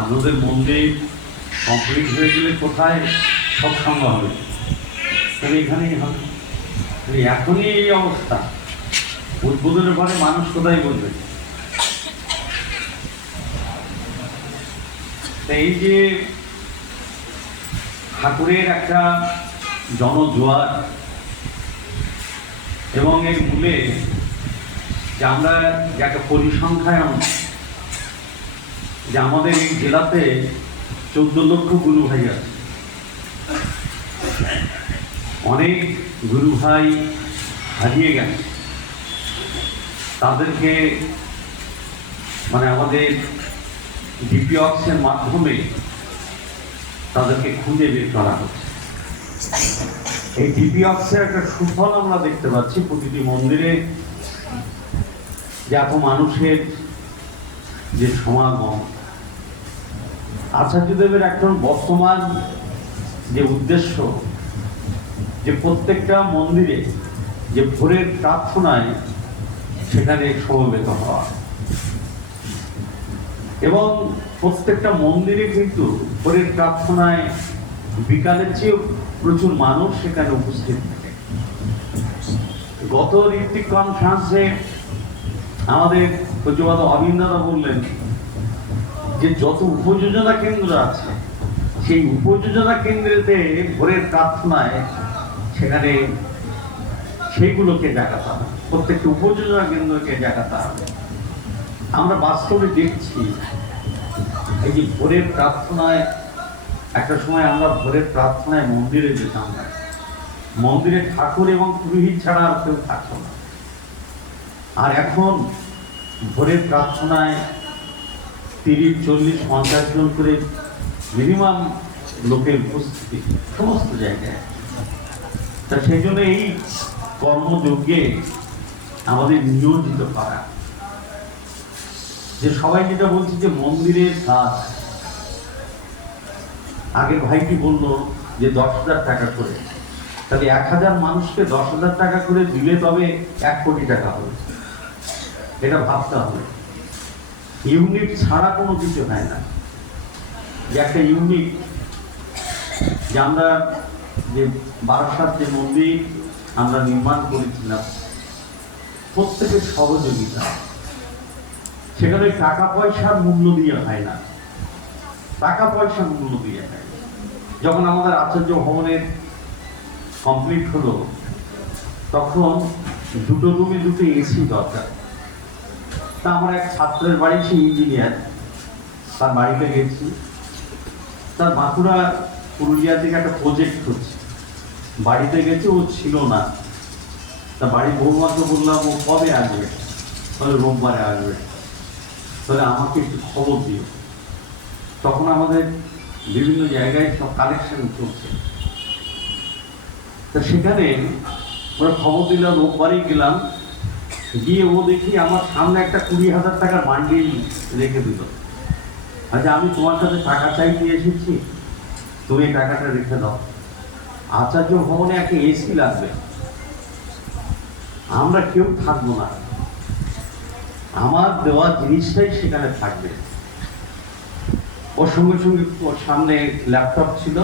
আপনাদের মন্দির কমপ্লিট হয়ে গেলে কোথায় সৎসঙ্গ হবে? তাহলে এখানেই হবে। এখনই এই অবস্থা, উদ্বোধনের পরে মানুষ কোথায় বলবে? এই যে ঠাকুরের একটা জনজোয়ার এবং এর মূলে যে আমরা একটা পরিসংখ্যায়ন, যে আমাদের এই জেলাতে 14 লক্ষ গুরু ভাই আছে। অনেক গুরু ভাই হারিয়ে গেছে, তাদেরকে আমাদের ডিপিঅক্সের মাধ্যমে তাদেরকে খুঁজে বের করা হচ্ছে। এই ডিপিঅক্সের একটা সুফল আমরা দেখতে পাচ্ছি প্রতিটি মন্দিরে, যে এত মানুষের যে সমাগম। আচার্যদেবের এখন বর্তমান যে উদ্দেশ্য, যে প্রত্যেকটা মন্দিরে যে ভোরের প্রার্থনায় সেখানে সমবেত হওয়া, এবং প্রত্যেকটা মন্দিরে কিন্তু ভোরের প্রার্থনায় বিকালের চেয়েও প্রচুর মানুষ সেখানে উপস্থিত থাকে। গত ঋত্বিক কনফারেন্সে আমাদের পূজ্যপাদ অবিন্দাদা বললেন যে যত উপযোজনা কেন্দ্র আছে সেই উপযোজনা কেন্দ্রেতে ভোরের প্রার্থনায় সেখানে সেইগুলোকে জাগাতে হবে, প্রত্যেকটা উপযোজনা কেন্দ্রকে জাগাতে হবে। আমরা বাস্তবে দেখছি এই যে ভোরের প্রার্থনায়, একটা সময় আমরা ভোরের প্রার্থনায় মন্দিরে যেতাম না, মন্দিরে ঠাকুর এবং পুরোহিত ছাড়া আর কেউ থাকতো না। আর এখন ভোরের প্রার্থনায় 30, 40, 50 জন করে মিনিমাম লোকের উপস্থিতি সমস্ত জায়গায়। তা সেই জন্য এই কর্মযজ্ঞে আমাদের নিয়োজিত করা, যে সবাই যেটা বলছি যে মন্দিরের কাজ, আগে ভাইটি বললো যে 10,000 টাকা করে, তাহলে 1000 মানুষকে 10,000 টাকা করে দিলে তবে 1 কোটি টাকা হবে। এটা ভাবতে হবে। ইউনিট ছাড়া কোনো কিছু হয় না। যে একটা ইউনিট, যে আমরা যে বারাসাত যে মন্দির আমরা নির্মাণ করেছিলাম, প্রত্যেকের সহযোগিতা, সেখানে টাকা পয়সার মূল্য দিয়ে হয় না, টাকা পয়সার মূল্য দিয়ে হয়। যখন আমাদের আচার্য ভবনের কমপ্লিট হলো, তখন 2 রুমে 2 এসি দরকার। তা আমার এক ছাত্রের বাড়ি, সে ইঞ্জিনিয়ার, তার বাড়িতে গেছি। তার বাঁকুড়া পুরুলিয়া থেকে একটা প্রজেক্ট হচ্ছে, বাড়িতে গেছে, ও ছিল না। তা বাড়ির বৌমাকে বললাম ও কবে আসবে, তাহলে রোববারে আসবে, তাহলে আমাকে একটু খবর দিও। তখন আমাদের বিভিন্ন জায়গায় সব কালেকশন চলছে, তা সেখানে ওরা খবর দিলাম, রোববারেই গেলাম, গিয়ে ও দেখি আমার সামনে একটা 20,000 টাকার বান্ডিল রেখে দিল। আচ্ছা, আমি তোমার কাছে টাকা চাইতে এসেছি, তুমি টাকাটা রেখে দাও। আচার্য ভবনে একটা এসি লাগবে, আমরা কেউ থাকবো না, আমার দেওয়া জিনিসটাই সেখানে থাকবে। ওর সঙ্গে সঙ্গে ওর সামনে ল্যাপটপ ছিল,